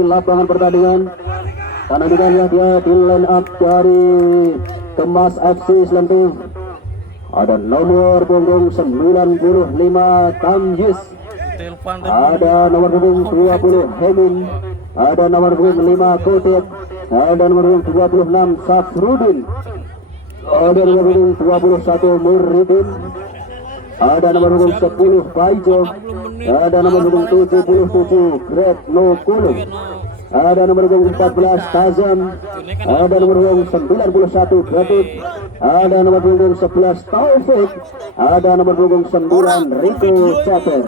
lapangan pertandingan. Karena kita lihat ya di line up dari Kemas FC Selentung. Ada nomor punggung 95 Tamjiz. Ada nomor punggung 20 Hemin. Ada nomor punggung 5 Kotet. Ada nomor punggung 26 Safrudin. Ada nomor punggung 21 Muridin. Ada nomor punggung 10 Faijo. Ada nomor punggung 77 Greg Nokulu. Ada nomor punggung 14 Tazam. Ada nomor punggung 91 Gatot. Ada nomor punggung 11 Taufik. Ada nomor punggung 9 Rico Caper.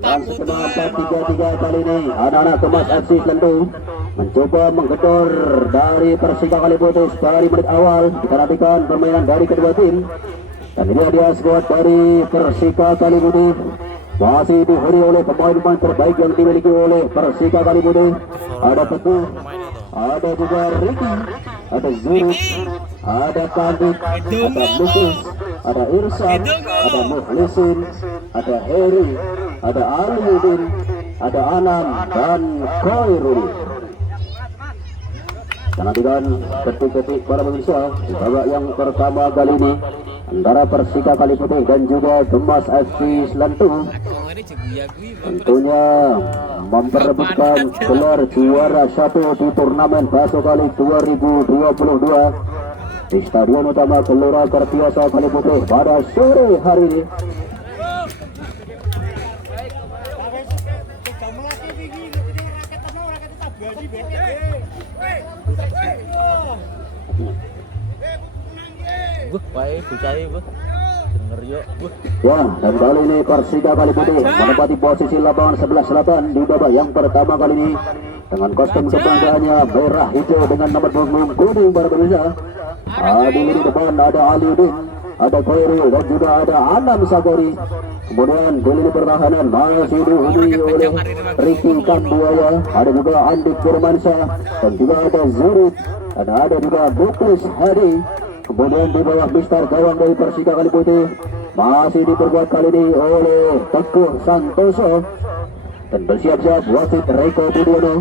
Dan setelah 3-3 kali ini anak-anak Kemas FC Selentung mencoba menggedor dari Persika Kaliputus dari menit awal. Kita nantikan permainan dari kedua tim. Dan ini dia skuad dari Persika Kaliputus masih dihuni oleh pemain-pemain terbaik yang dimiliki oleh Persika Kaliputus. Ada Teguh, ada juga Ricky, ada Zurus, ada Kandik, ada Lukus, ada Irsan, ada Muhlisin, ada Heri, ada Aliuddin, ada Anam, dan Khairul. Nantikan ketik-ketik para pemirsa di babak yang pertama kali ini antara Persika Kaliputus dan juga Kemas FC Selentung tentunya memperebutkan gelar juara satu di turnamen Baso Kali 2022 di Stadion Utama Gelora Kartiasa Kaliputus pada sore hari ini. Ya, dan kali ini Persika Kaliputus menempati posisi lapangan sebelah selatan di babak yang pertama kali ini dengan kostum kebanggaannya merah hijau dengan nomor punggung kuning para pemirsa. Di lini depan ada Aliuddin, ada Khairul, dan juga ada Anam Sagori. Kemudian di lini pertahanan masih dihuni oleh Ricky Kambuaya, ada juga Andik Firmansyah, dan juga ada Zurut, dan ada juga Buklis Hadi. Kemudian di bawah Mister gawang dari Persika Kaliputus masih diperbuat kali ini oleh Teguh Santoso, dan bersiap-siap wasit Reko Budiono.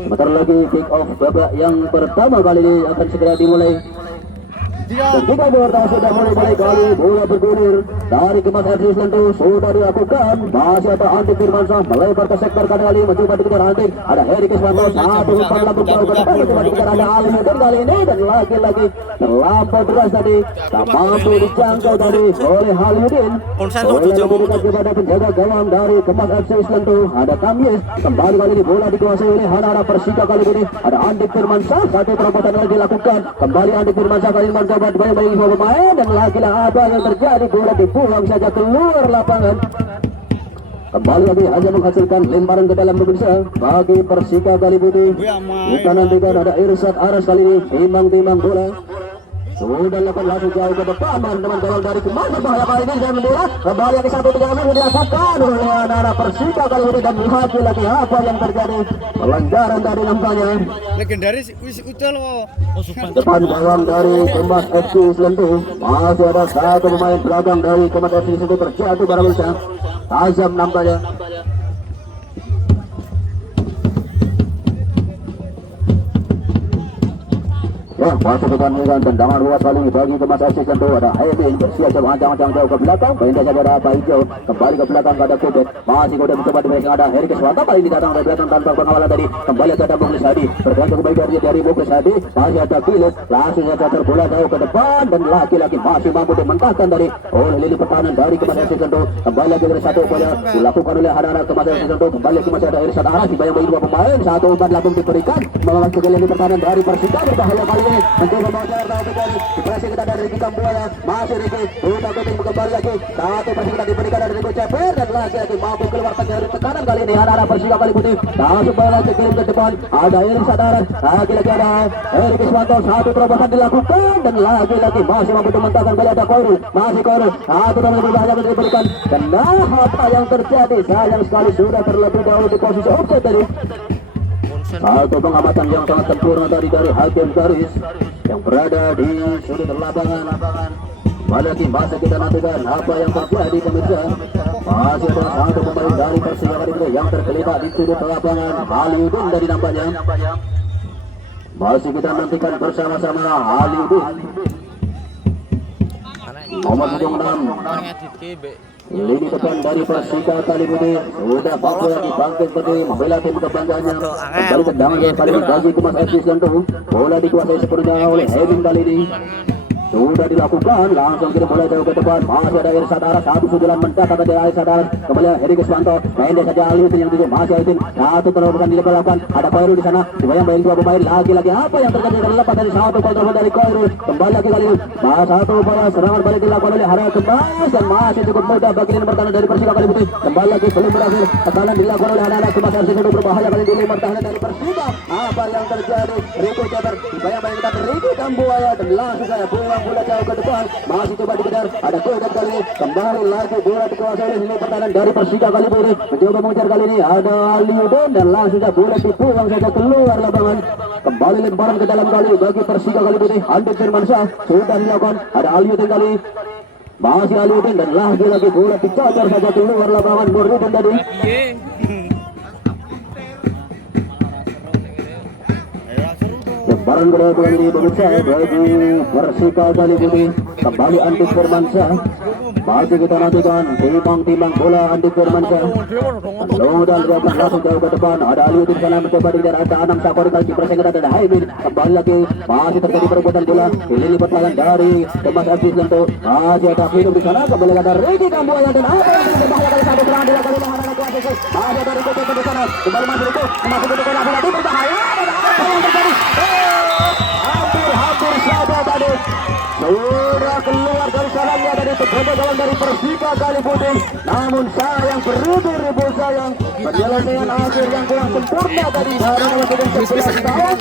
Sebentar lagi kick off babak yang pertama kali ini akan segera dimulai. Dan kita bertahu sudah mulai kali bola bergulir dari Kemas FC Selentung sudah dilakukan. Masih ada Andik Firmansyah melebar ke sektor kanan kali mencoba dikejar Andik. Ada Heri Kiswanto, satu umpan lambung jauh ke depan mencoba dikejar ada Aliuddin kali ini, dan lagi-lagi terlampau deras tadi tak mampu dijangkau tadi oleh Aliuddin. Bola lebih dekat kepada penjaga gawang dari Kemas FC Selentung ada Tamyiz. Kembali kali ini bola dikuasai oleh anak-anak Persika kali ini. Ada Andik Firmansyah, satu terobosan lagi dilakukan. Kembali Andik Firmansyah kali ini mencoba baik-baik semua pemain, dan lagi-lagi apa yang terjadi, bola dibuang saja keluar lapangan. Kembali lagi hanya menghasilkan lemparan ke dalam pemirsa bagi Persika Kaliputus. Kita nantikan ada Irsad Aras kali ini timbang-timbang bola. Sudah lakukan langsung jauh ke depan, teman-teman gawang dari Kemas bahaya kali ini dan bola kembali lagi 1-3 menit dilakukan oleh anak-anak Persika Kaliputus, dan lagi-lagi apa yang terjadi, pelanggaran tadi nampaknya. Legendaris wis utel kok. Depan gawang dari Kemas FC Selentung masih ada satu pemain belakang dari Kemas FC Selentung terjatuh para pemirsa. Azam nampaknya. Ya, masuk ke dengan tendangan luas kali bagi Kemas FC Selentung. Ada Hemin bersiap-siap ancang-ancang jauh ke belakang. Pindah saja ada apa hijau. Kembali ke belakang ada Kodet. Masih Kodet mencoba diberikan ada Heri Kiswanto. Kali ini datang dari belakang tanpa pengawalan tadi. Kembali ke ada Buklis Hadi. Bergantung kembali dari Buklis Hadi. Masih ada Bilis. Langsung saja terbola jauh ke depan, dan lagi-lagi masih mampu dimentahkan dari oleh lini pertahanan dari Kemas FC Selentung. Kembali lagi dari satu upaya dilakukan oleh anak-anak Kemas FC Selentung. Kembali ke masih ada Irsad Aras dibayang-bayang dua pemain. Satu umpan lambung diberikan memasuki lini pertahanan dari Persika. Berbahaya kali ini mencoba mengejar tahu terjadi dipresi kita dari Ricky Kambuaya. Masih Ricky sudah kuting kembali lagi satu presi kita diberikan dari Rico Caper, dan lagi-lagi mampu keluarkan dari tekanan kali ini anak-anak Persika Kaliputus. Langsung bola kirim ke depan ada Irsad Aras, lagi-lagi ada Heri Kiswanto, satu terobosan dilakukan, dan lagi-lagi masih mampu dimentahkan kali ada Khairul. Masih Khairul, satu terobosan berbahaya diberikan, dan apa yang terjadi, sayang sekali sudah terlebih dahulu di posisi offside tadi. Satu pengamatan yang sangat sempurna tadi dari hakim garis yang berada di sudut lapangan. Lagi masa kita nantikan apa yang terjadi pemirsa Masih ada satu pemain dari Persija Kalibute yang tergeletak di sudut lapangan. Aliudin dari nampaknya. Masih kita nantikan bersama-sama Aliudin. Nomor 76. Lini depan dari Persija Kalibute sudah bagus dibangkit seperti membela tim kebanggaannya. Kembali tendangan yang kali ini bagi Kumas FC Sentul. Bola dikuasai sepenuhnya oleh Hevin kali ini. Sudah dilakukan, langsung kirim bola jauh ke depan. Masih ada Irsad Aras, satu sundulan mencatat dari Irsad Aras. Kembali Heri Kuswanto, pendek saja Aliudin yang tujuh. Masih Aliudin, satu terobosan di depan lapangan. Ada Koirul di sana, dibayang-bayang dua pemain. Lagi-lagi apa yang terjadi terlepas dari satu kontrol dari Koirul. Kembali lagi kali ini, satu bola serangan balik dilakukan oleh Hara Kembas dan masih cukup mudah bagi nomor pertahanan dari Persija Kalibute. Kembali lagi belum berakhir, tekanan dilakukan oleh anak-anak Kumas FC Sentul berbahaya kali ini pertahanan dari Persija. Apa yang terjadi? Rico Ceper, dibayang-bayang kita Ricky Kambuaya dan langsung saya buang bola jauh ke depan, masih coba dikejar, ada Koidat kali ini, kembali lagi bola dikuasai oleh lini pertahanan dari Persija Kalibute, mencoba mengejar kali ini, ada Aliudin dan langsung saja bola dibuang saja keluar lapangan, kembali lemparan ke dalam kali bagi Persija Kalibute, Andit Firmansyah sudah dilakukan, ada Aliudin kali, masih Aliudin dan lagi-lagi bola dicotor saja keluar lapangan, Nurdin tadi. Lemparan kedua kali ini pemirsa bagi Persija Kalibute, kembali Andit Firmansyah. Masih kita nantikan timbang-timbang bola Andit Firmansyah. Dan diakan langsung jauh ke depan. Ada Aliudin sana mencoba dikejar, ada Anam Sakori kaki persengketan, ada Haimin. Kembali lagi masih terjadi perebutan bola. Ini lipat tangan dari Kumas FC Sentul. Masih ada hidup di sana, kembali ada Ricky Kambuaya dan apa yang berbahaya kali satu serangan dilakukan oleh anak-anak Kumas FC. Masih ada Rico Ceper di sana, kembali masih Rico, masih ke bola berbahaya dan apa yang terjadi? Hampir saja tadi sudah keluar dari sarangnya dari kegagalan dari Persija Kalibute, namun sayang beribu-ribu sayang penyelesaian akhir yang kurang sempurna tadi dari nomor 11 tahun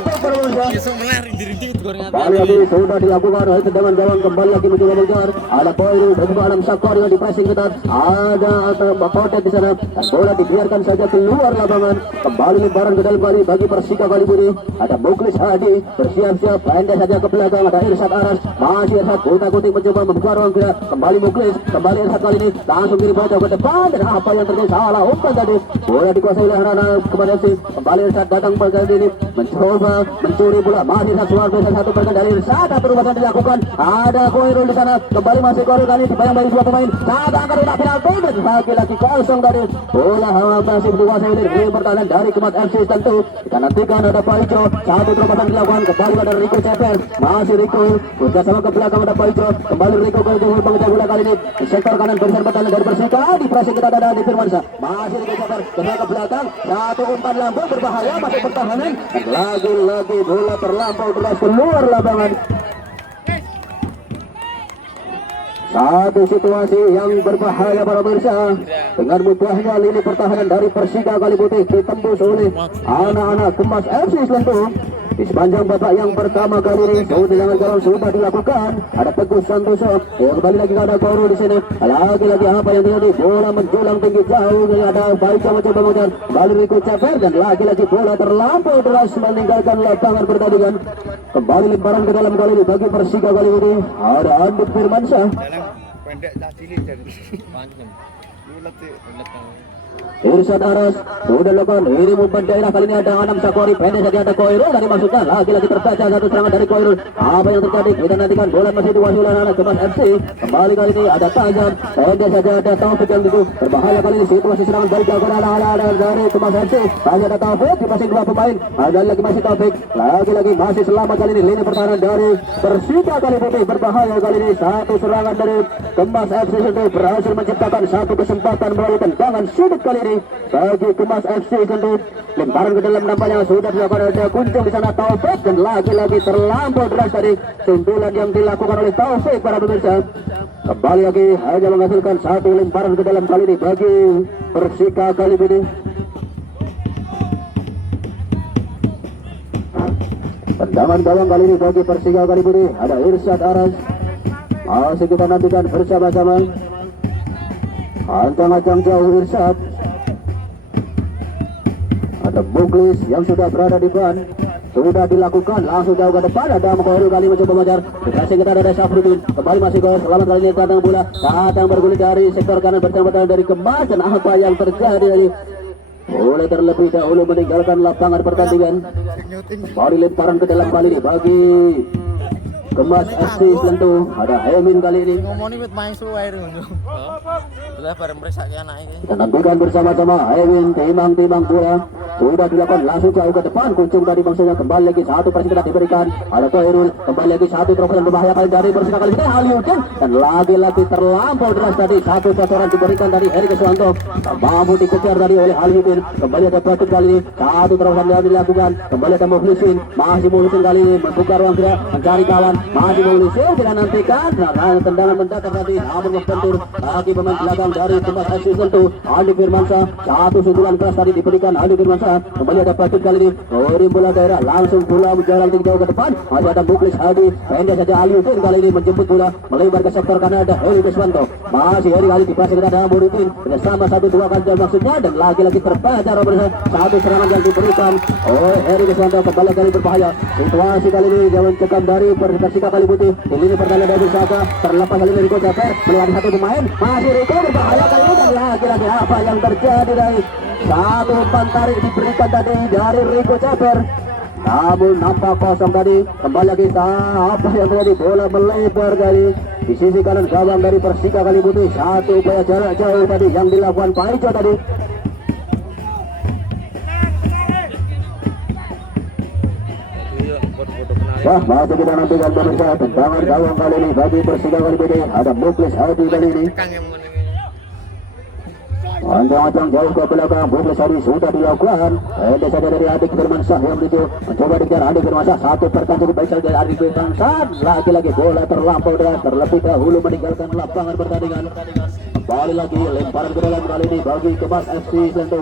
kembali lagi sudah dilakukan oleh tendangan gawang, kembali lagi mencoba mengejar, ada Koirul dan juga Anam Sakori yang di pressing ketat, ada Kodet di sana dan bola dibiarkan saja keluar lapangan, kembali lemparan ke dalam kali bagi Persija Kalibute, ada Muklis Hadi bersiap-siap pendek saja ke belakang, ada Irsad Aras, masih Irsad kutik mencoba membuka ruang gerak, kembali Muklis, kembali Irsad kali ini langsung kirim bola ke depan dan apa yang terjadi, salah umpan tadi, bola dikuasai oleh anak-anak kepada FC, kembali Irsad datang kali ini mencoba mencuri bola, masih Irsad luar biasa, satu pergerakan dari Irsad, satu perubahan dilakukan, ada Koirul di sana, kembali masih Koirul kali ini dibayang-bayang dua pemain, saat angkat bola penalti dan lagi-lagi kosong dari bola masih dikuasai oleh tim pertahanan dari Kumas FC Sentul. Kita nantikan ada Paijo, satu terobosan dilakukan, kembali ada Rico Ceper, masih Rico sudah sama ke belakang, ada Paijo, kembali Rico ke ujung pengejar bola kali ini di sektor kanan barisan pertahanan dari Persija, di pressing kita ada di Firmansyah, masih Rico Ceper ke belakang, satu umpan lambung berbahaya masih pertahanan dan lagi-lagi bola terlampau deras keluar lapangan. Satu situasi yang berbahaya para pemirsa, dengan mudahnya lini pertahanan dari Persija Kalibute ditembus oleh anak-anak Kumas FC Sentul. Di sepanjang babak yang pertama kali ini tendangan gawang sudah dilakukan, ada Teguh Santoso, kembali lagi ada Koirul di sini, lagi-lagi apa yang terjadi, bola menjulang tinggi jauh, ada Paijo mencoba mengejar, kembali Rico Ceper dan lagi-lagi bola terlampau deras meninggalkan lapangan pertandingan. Kembali lemparan ke dalam kali ini bagi Persija Kalibute, ada Andit Firmansyah. Pendek tadi dan Irsad Aras sudah lakukan ini umpan daerah, kali ini ada Anam Sakori, pendek saja ada Koirul dari masukkan, lagi-lagi terbaca satu serangan dari Koirul. Apa yang terjadi, kita nantikan, bola masih dikuasai oleh anak Kumas FC, kembali kali ini ada Tajam, pendek saja ada Taufik yang itu berbahaya kali ini, situasi serangan balik dilakukan ala dari Kumas FC, masih ada Taufik di passing dua pemain, ada lagi masih Taufik, lagi-lagi masih selamat kali ini lini pertahanan dari Persija Kalibute, berbahaya kali ini, satu serangan dari Kumas FC Sentul berhasil menciptakan satu kesempatan melalui tendangan sudut kali ini bagi Kumas FC Sentul. Lemparan ke dalam nampaknya sudah dilakukan oleh Kuncung di sana Taufik dan lagi-lagi terlampau deras tadi sundulan yang dilakukan oleh Taufik para pemirsa. Kembali lagi hanya menghasilkan satu lemparan ke dalam kali ini bagi Persija Kalibute. Tendangan gawang kali ini bagi Persija Kalibute, ada Irsad Aras, masih kita nantikan bersama-sama. Ancang-ancang jauh Irsad, ada Muklis yang sudah berada di ban, sudah dilakukan, langsung jauh ke depan. Ada Mukhairul kali mencoba mengejar. Berhasil kita ada Syafruddin. Kembali masih gol. Selamat kali ini tandang bola. Datang bergulir dari sektor kanan bersama dari Kemas. Dan apa yang terjadi tadi? Boleh terlebih dahulu meninggalkan lapangan pertandingan. Kembali lemparan ke dalam kali ini bagi Kemas FC Selentu. Ada Hemin kali ini. Ngomongin with main suwe air ngono. Lah bareng meresak anak ini. Kita nantikan bersama-sama. Hemin timang bola. Sudah dilakukan langsung jauh ke depan. Kuncung dari maksudnya kembali lagi satu persingkat diberikan. Ada Khairul kembali lagi satu terobosan berbahaya kali dari persingkat kali ini Aliuddin dan lagi-lagi terlampau deras tadi satu sasaran diberikan dari Heri Keswanto. Mampu dikejar tadi oleh Aliuddin. Kembali ada Batuk kali ini satu terobosan yang dilakukan. Kembali ada Mukhlisin. Masih Mukhlisin kali ini membuka ruang gerak mencari kawan. Masih Mukhlisin tidak nantikan. Nah, tendangan mendatar tadi namun membentur bagi pemain belakang dari Kemas FC Selentu. Ali Firmansyah satu sundulan keras tadi diberikan Ali Firmansyah. Kembali ada Batuk kali ini kirim bola daerah langsung bola menjalan tinggi jauh ke depan. Masih ada Mukhlis Hadi pendek saja Aliuddin kali ini menjemput bola melebar ke sektor kanan. Ada Heri Keswanto masih Heri kali dipasang ke ada Muridin bersama 1-2 kantor maksudnya dan lagi-lagi terbaca Robertson satu serangan yang diberikan oleh Heri Keswanto. Kembali kali berbahaya situasi kali ini jangan cekam dari Persika kali putih di lini pertahanan dari Saka terlepas kali ini Rico Jafer melewati satu pemain masih Rico berbahaya kali ini dan lagi-lagi apa yang terjadi dari satu umpan tarik diberikan tadi dari Rico Jafer. Namun nampak kosong tadi. Kembali lagi apa yang terjadi bola melebar dari di sisi kanan gawang dari Persika kali putih. Satu upaya jarak jauh tadi yang dilakukan Pak Ijo tadi. Wah, masih kita nantikan pemirsa tendangan gawang kali ini bagi Persika kali putih. Ada Mukhlis Hadi kali ini. Ancang-ancang jauh ke belakang, Mukhlis Hadi sudah dilakukan. Pendek saja dari Adik Firmansyah yang menuju mencoba dikejar Adik Firmansyah. Satu perkan cukup baik saja dari Adik Firmansyah. Lagi-lagi bola terlampau deras terlebih dahulu meninggalkan lapangan pertandingan. Kembali lagi lemparan ke dalam kali ini bagi Kemas FC Selentu.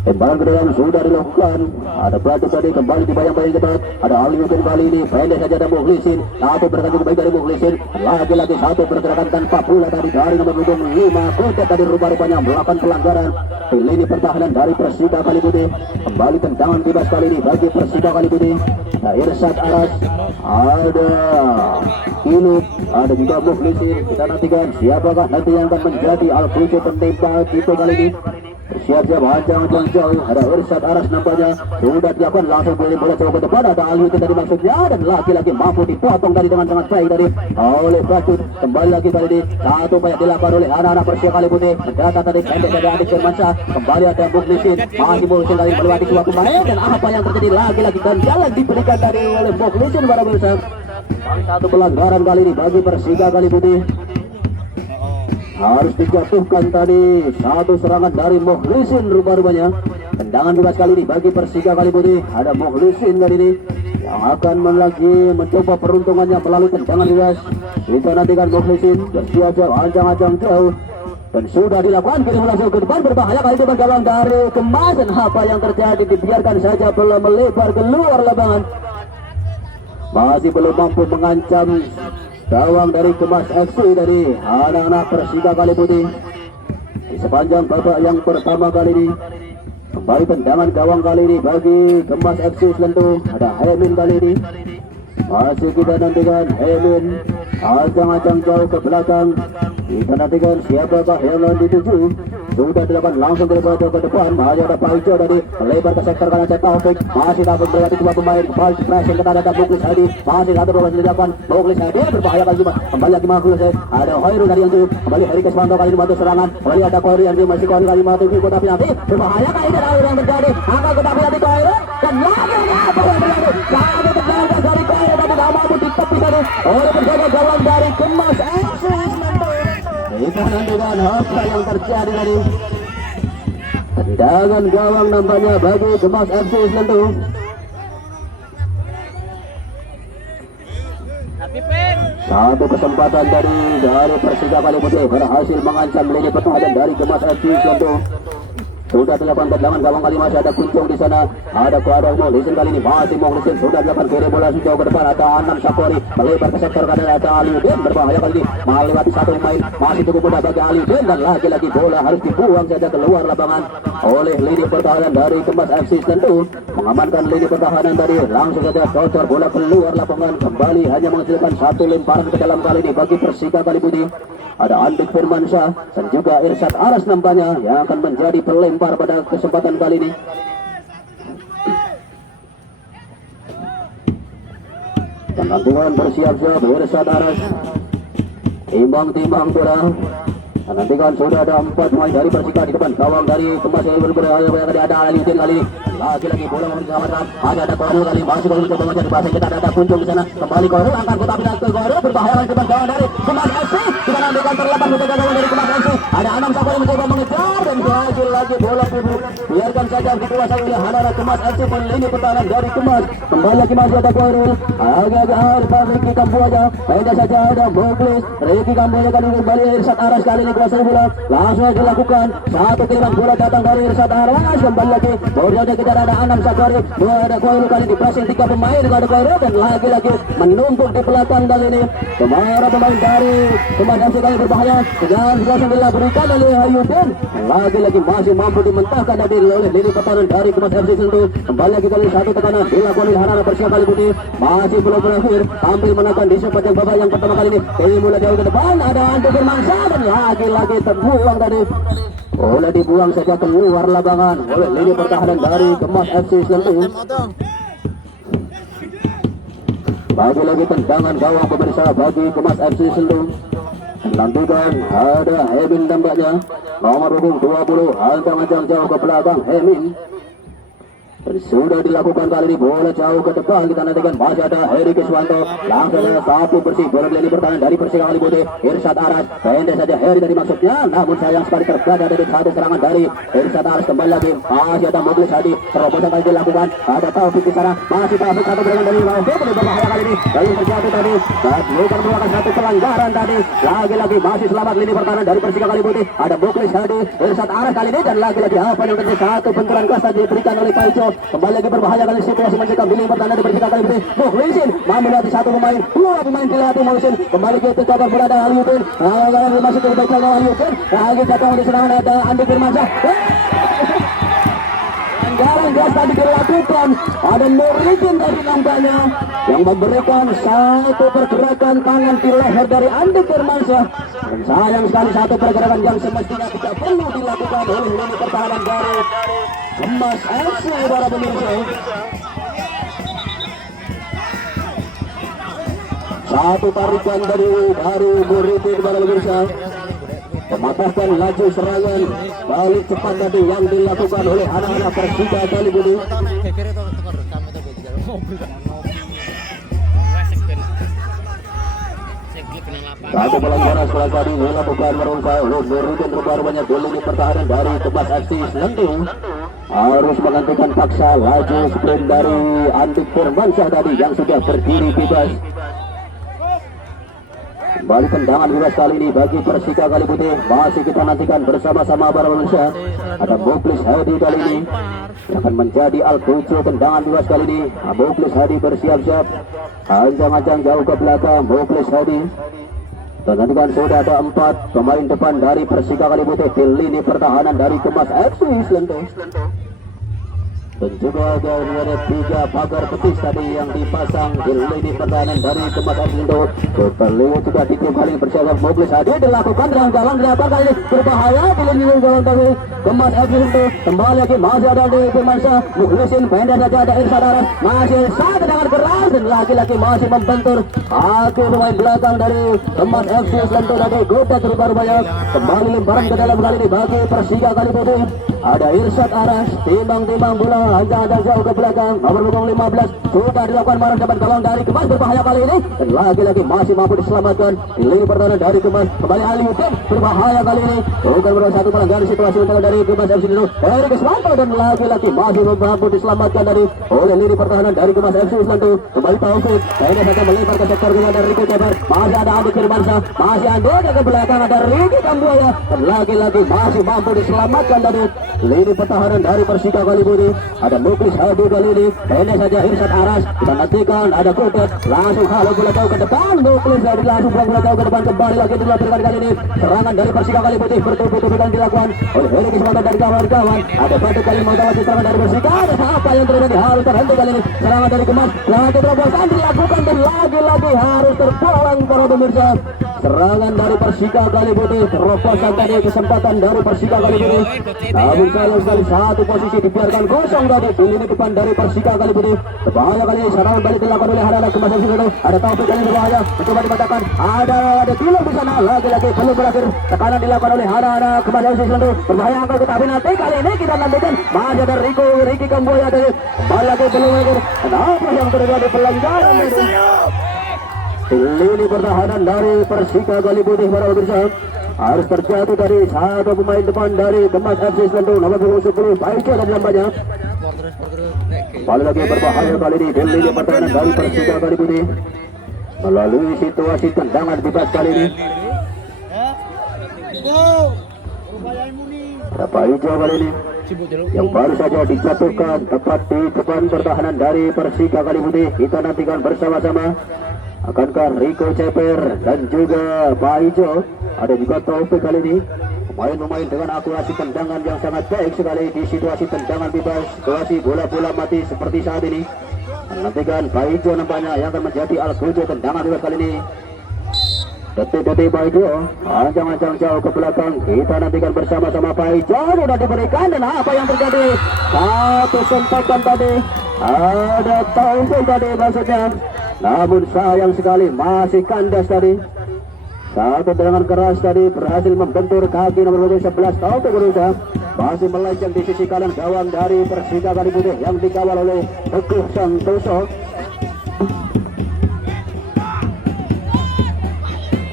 Lemparan ke dalam sudah dilakukan. Ada Batuk tadi kembali dibayang-bayang cepat. Ada Aliuddin kali ini pendek saja ada Mukhlisin. Satu pergerakan cukup baik dari Mukhlisin. Lagi-lagi satu pergerakan tanpa pula tadi dari nomor punggung 5. Kotek tadi rupa-rupanya melakukan pelanggaran di lini pertahanan dari Persika kali putih. Kembali tendangan bebas kali ini bagi Persika kali putih. Ada Irsad Aras, ada Inup, ada juga Mukhlisin. Kita nantikan siapakah nanti yang akan menjadi Alpujo penembak kita kali ini. Siap-siap ancang-ancang jauh. Ada Irsad Aras nampaknya sudah dilakukan langsung beli bola coba ke depan. Ada Aliuddin dari maksudnya dan lagi-lagi mampu dipotong dari dengan sangat baik dari oleh Bacut. Kembali lagi kali ini satu upaya dilakukan oleh anak-anak Persika kali putih. Mendatar tadi pendek dari Adik Firmansyah. Kembali ada Mukhlisin masih Mukhlisin dari melewati dua pemain dan apa yang terjadi lagi-lagi dan jalan diberikan dari oleh Mukhlisin para pemirsa. Satu pelanggaran kali ini bagi Persika kali putih. Harus dijatuhkan tadi satu serangan dari Mukhlisin rupa-rupanya. Tendangan bebas kali ini bagi Persika kali putih. Ada Mukhlisin kali ini yang akan lagi mencoba peruntungannya melalui tendangan bebas. Kita nantikan Mukhlisin bersiap-siap ancang-ancang jauh dan sudah dilakukan kirim langsung ke depan berbahaya kali ini bergawang dari Kemas dan apa yang terjadi dibiarkan saja bola melebar keluar lapangan. Masih belum mampu mengancam gawang dari Kemas FC dari anak-anak Persika kali putih. Di sepanjang babak yang pertama kali ini kembali tendangan gawang kali ini bagi Kemas FC Selentu. Ada Hemin kali ini masih kita nantikan Hemin ancang-ancang jauh ke belakang. Kita nantikan siapakah yang dituju. Sudah dilakukan langsung ke depan. Masih ada Pak Ijo tadi melebar ke sektor kanan Taufik. Masih Taufik melewati dua pemain. Kembali pressing ke ada Mukhlis Hadi. Masih satu proses dilakukan. Mukhlis Hadi berbahaya kali ini. Kembali lagi Mukhlis. Ada Khairul dari yang tujuh. Kembali Heri Keswanto kali ini bantu serangan. Kembali ada Khairul yang masih Khairul kali mati kota penalti. Berbahaya kali ini dari yang terjadi. Angka kota penalti Khairul dan lagi apa yang terjadi? Satu tendangan dari Khairul tapi tak mampu ditepis tadi oleh penjaga gawang dari Kemas FC. Kita nantikan apa yang terjadi tadi. Tendangan gawang nampaknya bagi Kemas FC Selentu. Satu kesempatan dari Persika kali putih berhasil mengancam lini pertahanan dari Kemas FC Selentu. Sudah dilakukan tendangan gawang kali masih ada Kuncung di sana. Ada Kuadang Mohlisin kali ini masih Mohlisin sudah dilakukan kiri bola sejauh ke depan. Ada Anam Sapori melebar ke sektor kanan. Ada Aliuddin berbahaya kali ini melewati satu pemain masih cukup mudah bagi Aliuddin dan lagi-lagi bola harus dibuang saja keluar lapangan oleh lini pertahanan dari Kemas FC tentu mengamankan lini pertahanan tadi langsung saja cocor bola keluar lapangan kembali hanya menghasilkan satu lemparan ke dalam kali ini bagi Persika Kalibudi. Ada Andik Firmansyah dan juga Irsyad Aras nampaknya yang akan menjadi pelempar pada kesempatan kali ini. Dan nantikan bersiap-siap Irsyad Aras timbang-timbang bola. Dan nantikan sudah ada 4 pemain dari Persika di depan gawang dari Kemas yang berbahaya ada Aliuddin kali ini. Lagi-lagi bola diselamatkan. Ada Korul kali masih baru mencoba mencari pasang kita ada Kuncung di sana. Kembali Korul angkat kotak pindah ke Korul berbahaya di depan gawang dari Kemas FC. Kita nantikan terlepas menjaga gawang dari Kemas FC. Ada Anam Sapori mencoba mengejar dan lagi-lagi bola biarkan saja dikuasai oleh anak Kemas FC lini pertahanan dari Kemas. Kembali lagi masih ada Korul. Agak-agak Ricky Kambuaja. Pendek saja ada Muklis. Ricky Kambuaja kali kembali Irsyad Aras kali ini kuasai bola. Langsung dilakukan satu kiriman bola datang dari Irsyad Aras. Kembali lagi bola kita ada Anam Sapori. Ada Korul kali di pressing 3 pemain ada Korul dan lagi-lagi menumpuk di belakang kali ini. Kemana pemain dari Kemas FC kali berbahaya. Dan langsung diberikan oleh Aliuddin. Lagi-lagi masih mampu dimentahkan oleh lini pertahanan dari Kemas FC Sentul. Kembali lagi kali satu tekanan dilakukan oleh anak Persika Kalibudi. Masih belum berakhir tampil menekan di sepanjang babak yang pertama kali ini. Ini mulai jauh ke depan ada Andik Firmansyah dan lagi-lagi terbuang tadi. Boleh dibuang saja keluar lapangan oleh lini pertahanan dari Kemas FC Sentul. Lagi-lagi tendangan gawang pemirsa bagi Kemas FC Sentul. Nantikan ada Hemin tampaknya nomor punggung 20 ancang-ancang jauh ke belakang Hemin. Sudah dilakukan kali ini bola jauh ke depan kita nantikan masih ada Heri Kiswanto langsung ada satu bersih bola lini pertahanan dari Persika Kalibudi. Irsyad Aras pendek saja Heri tadi maksudnya namun sayang sekali terbaca dari satu serangan dari Irsyad Aras. Kembali lagi masih ada Muklis Hadi terobosan kali dilakukan ada Taufik di sana masih Taufik satu serangan dari Taufik berbahaya kali ini yang terjatuh tadi dan bukan merupakan satu pelanggaran tadi. Lagi-lagi masih selamat lini pertahanan dari Persika Kalibudi. Ada Muklis Hadi Irsyad Aras kali ini dan lagi-lagi apa yang terjadi satu benturan keras tadi diberikan oleh Paico. Kembali lagi berbahaya kali situasi mencegah lini pertahanan dari Persika Kalibudi. Mohlisin mampu melewati satu pemain 2 pemain dilewati Mohlisin. Kembali ke cover bola ada Aliuddin. Masih terbaikkan Aliuddin. Lagi jatuh di serangan ada Andik Firmansyah. Pelanggaran gas tadi dilakukan. Ada Mohlisin tadi nampaknya yang memberikan satu pergerakan tangan di leher dari Andik Firmansyah. Dan sayang sekali satu pergerakan yang semestinya tidak perlu dilakukan oleh lini pertahanan dari Kemas FC para pemirsa. Satu tarikan dari Muridin para pemirsa mematahkan laju serangan balik cepat tadi yang dilakukan oleh anak-anak Persika Kalibudi. Satu pelanggaran setelah tadi dilakukan merungkai oleh Muridin rupanya gol ini pertahanan dari Kemas FC Sentul. Harus menghentikan paksa laju sprint dari Andik Firmansyah tadi yang sudah berdiri bebas. Kembali tendangan bebas kali ini bagi Persika Kalibudi. Masih kita nantikan bersama-sama para pemirsa. Ada Muklis Hadi kali ini yang akan menjadi Al-Tuju tendangan bebas kali ini. Muklis Hadi bersiap-siap ancang-ancang jauh ke belakang Muklis Hadi. Dan nantikan sudah ada 4 pemain depan dari Persika Kalibudi di lini pertahanan dari Kemas FC Sentul. Dan juga ada 3 pagar betis tadi yang dipasang di lini pertahanan dari Kemas FC Sentul. Perlu juga ditiup kali bersiap Muklis Hadi dilakukan dengan jalan dilakukan kali ini berbahaya di lini jalan dari Kemas FC Sentul. Kembali lagi masih ada di Firmansyah. Mukhlisin pendek saja ada Irsyad Aras masih satu dengan keras dan lagi-lagi masih membentur kaki pemain belakang dari Kemas FC Sentul tadi. Goda terbaru banyak kembali lemparan ke dalam kali ini bagi Persika Kalibudi. Ada Irsyad Aras timbang-timbang bola ada jauh ke belakang nomor punggung 15 sudah dilakukan marah dapat gawang dari Kemas berbahaya kali ini dan lagi-lagi masih mampu diselamatkan di lini pertahanan dari Kemas. Kembali Aliuddin berbahaya kali ini bukan merupakan satu pelanggaran situasi utama dari Kemas FC Sentul. Heri Kiswanto dan lagi-lagi masih mampu diselamatkan dari oleh lini pertahanan dari Kemas FC Sentul. Kembali Taufik ini saja melempar ke sektor kiri dari Ricky Kebar. Masih ada Andik Firmansyah masih Andik ke belakang ada Ricky Kambuaya dan lagi-lagi masih mampu diselamatkan dari lini pertahanan dari Persika kali ini. Ada Muklis Hadi kali ini, pendek saja Irsyad Aras, kita nantikan ada Kutet, langsung halo bola jauh ke depan, Muklis Hadi langsung bola jauh ke depan, kembali lagi dilakukan kali ini. Serangan dari Persika kali putih betul-betul dan dilakukan oleh Heri Kiswanto dari kawan-kawan. Ada Batu kali mau tawar serangan dari Persika, ada apa yang terjadi harus terhenti kali ini. Serangan dari Kemas, lagi terobosan dilakukan dan lagi-lagi harus terpulang para pemirsa. Serangan dari Persika kali putih, terobosan tadi kesempatan dari Persika kali putih. Namun sayang sekali satu posisi dibiarkan kosong tadi di lini depan dari Persika kali putih. Berbahaya kali ini, serangan balik dilakukan oleh Harana Kemas Hussein. Ada Taufik kali berbahaya, mencoba dimatakan. Ada Tilo di sana, lagi-lagi belum berakhir. Tekanan dilakukan oleh Harana Kemas Hussein. Berbahaya angka kita penalti kali ini kita nantikan. Masih ada Ricky Kamboya tadi. Balik lagi belum berakhir. Kenapa yang terjadi pelanggaran ini? Lini pertahanan dari Persika kali putih para pemirsa harus terjatuh dari satu pemain depan dari Kemas FC Selendung nomor 10 Paico dan lambatnya. Kembali lagi berbahaya kali ini di lini pertahanan dari Persika kali putih melalui situasi tendangan bebas kali ini. Paico kali ini yang baru saja dijatuhkan tepat di depan pertahanan dari Persika kali putih. Kita nantikan bersama-sama. Akankah Rico Ceper dan juga Pak Ijo, ada juga Taufik kali ini, pemain-pemain dengan akurasi tendangan yang sangat baik sekali di situasi tendangan bebas, situasi bola-bola mati seperti saat ini. Nantikan Pak Ijo nampaknya yang akan menjadi al-Qujo tendangan bebas kali ini. Detik-detik Pak Ijo, ancang-ancang jauh ke belakang. Kita nantikan bersama-sama Pak Ijo sudah diberikan dan apa yang terjadi? Satu sentakan tadi, ada Taufik tadi maksudnya. Namun sayang sekali masih kandas tadi. Satu tendangan keras tadi berhasil membentur kaki nomor 11 Taufik berusaha masih melenceng di sisi kanan gawang dari Persika kali putih yang dikawal oleh Teguh Santoso.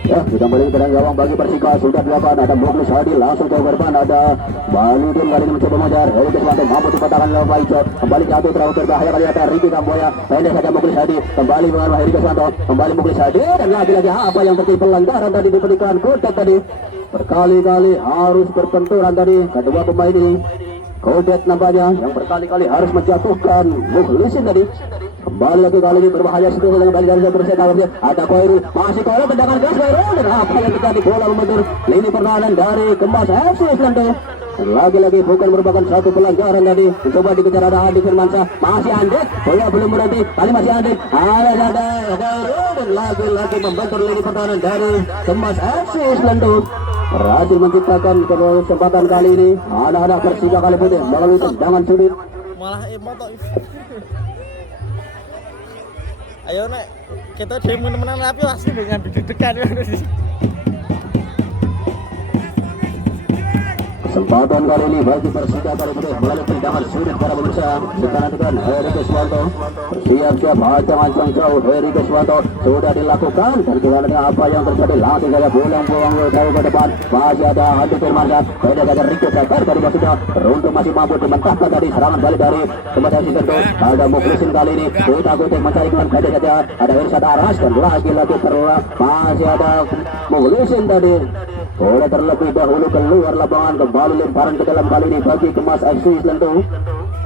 Ya, kita balik ke gawang bagi Persika sudah dilakukan. Ada Muklis Hadi langsung ke depan, ada Baludin kali ini mencoba mengejar Heri Kiswanto mampu dipatahkan oleh Paico. Kembali jatuh terlalu berbahaya kali ada Ricky Kamboya, pendek saja Muklis Hadi kembali mengalami Heri Kiswanto, kembali Muklis Hadi dan lagi-lagi apa yang terjadi pelanggaran tadi diberikan Kutet tadi. Berkali-kali harus berbenturan tadi kedua pemain ini. Kutet nampaknya yang berkali-kali harus menjatuhkan Mukhlisin tadi. Kembali lagi kali ini berbahaya setelah kembali dari Persika. Ada Koirul, masih Koirul tendangan keras Koirul dan apa yang terjadi bola membentur lini pertahanan dari Kemas FC Selendung. Lagi-lagi bukan merupakan satu pelanggaran tadi. Coba dikejar ada Andi Firmansyah, masih Andik, bola belum berhenti, kali masih Andik. Ada Koirul dan lagi-lagi membentur lini pertahanan dari Kemas FC Selendung. Berhasil menciptakan kesempatan kali ini anak-anak Persika kali putih melalui tendangan sulit. Malah motor. Ayo nek kita demo temenan rapi pasti dengan deg-degan ya. Kesempatan kali ini bagi Persika kali putih melalui tendangan sulit para pemirsa. Kita nantikan Heri Kiswanto bersiap-siap ancang-ancang jauh. Heri Kiswanto sudah dilakukan dan kita nantikan apa yang terjadi. Langsung saja buang jauh ke depan. Masih ada Andi Firmansyah, beda saja Rico Ceper tadi maksudnya beruntung masih mampu dimentahkan tadi serangan balik dari Kemas FC Selendung. Ada Mukhlisin kali ini Kutek mencari keluar, beda saja ada Irsyad Aras dan lagi-lagi terulang masih ada Mukhlisin tadi. Bola terlebih dahulu keluar lapangan, kembali lemparan ke dalam kali ini bagi Kemas FC Selendung.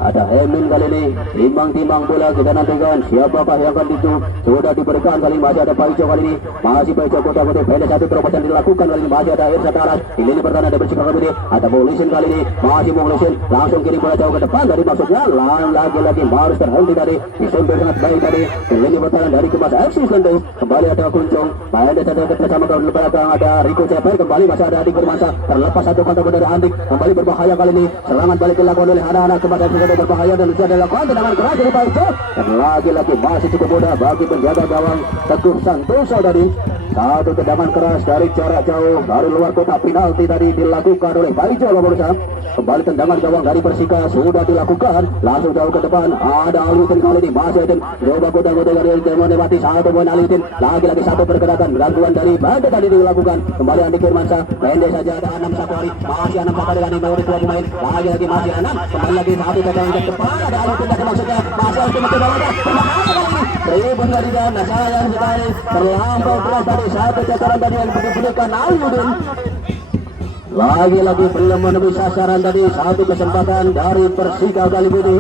Ada Emin kali ini timbang-timbang bola, kita nantikan siapakah yang akan itu sudah diberikan kali ini. Masih ada Paico kali ini, masih Paico Kutek pendek satu terobosan dilakukan kali ini. Masih ada Irsyad Aras di lini pertahanan ada Persika kali ini. Ada Mukhlisin kali ini, masih Mukhlisin langsung kirim bola jauh ke depan dari maksudnya lagi-lagi harus terhenti tadi. Disentuh sangat baik tadi di lini pertahanan dari Kemas FC Selendung. Kembali ada Kuncung, pendek satu bersama kawan belakang ada Rico Ceper, kembali masih ada Andi Firmansyah, terlepas satu kontak dari Andik, kembali berbahaya kali ini. Serangan balik dilakukan oleh anak-anak Kemas FC berbahaya dan sudah dilakukan tendangan keras dari Paico dan lagi-lagi masih cukup mudah bagi penjaga gawang Teguh Santoso tadi. Satu tendangan keras dari jarak jauh dari luar kotak penalti tadi dilakukan oleh Paico pemirsa. Kembali tendangan gawang dari Persika sudah dilakukan langsung jauh ke depan. Ada Aliutin kali ini masih Aliutin coba goda-goda dari menikmati satu poin Aliutin. Lagi-lagi satu pergerakan gangguan dari Banda tadi dilakukan. Kembali Andi Firmansyah, pendek saja ada Anam Sakwari, masih Anam Sakwari dengan memori dua pemain. Lagi-lagi masih Anam, kembali lagi satu tendangan ke depan. Ada Aliutin tadi maksudnya masih Aliutin mencoba lagi. Ribut tadi dan sayang sekali terlampau keras tadi satu cakaran tadi yang diberikan Aliutin. Lagi-lagi belum menemui sasaran tadi. Satu kesempatan dari Persika kali ini.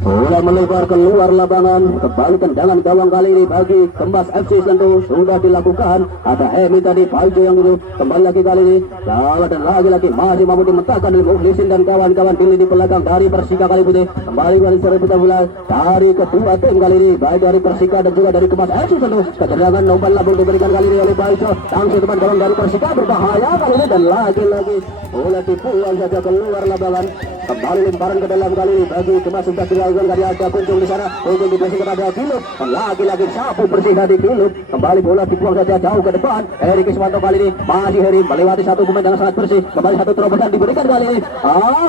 Bola melebar keluar lapangan, kembali tendangan gawang kali ini bagi Kembas FC Sentul sudah dilakukan. Ada Hemi tadi, Paijo yang itu kembali lagi kali ini. Dan lagi-lagi masih mampu dimentahkan oleh Mukhlisin dan kawan-kawan di belakang dari Persika kali ini. Kembali serebutan bola dari kedua tim kali ini, baik dari Persika dan juga dari Kembas FC Sentul. Ketendangan umpan lambung diberikan kali ini oleh Paijo. Langsung teman gawang dari Persika berbahaya kali ini dan lagi-lagi bola dibuang saja keluar lapangan. Kembali lemparan ke dalam kali ini bagi Kembas sudah dilakukan kali ada kunjung di sana, kunjung diberi kepada Kilub dan lagi-lagi sapu bersih dari Kilub. Kembali bola dibuang saja jauh ke depan. Heri Kiswanto kali ini masih Heri melewati satu pemain yang sangat bersih. Kembali satu terobosan diberikan kali ini.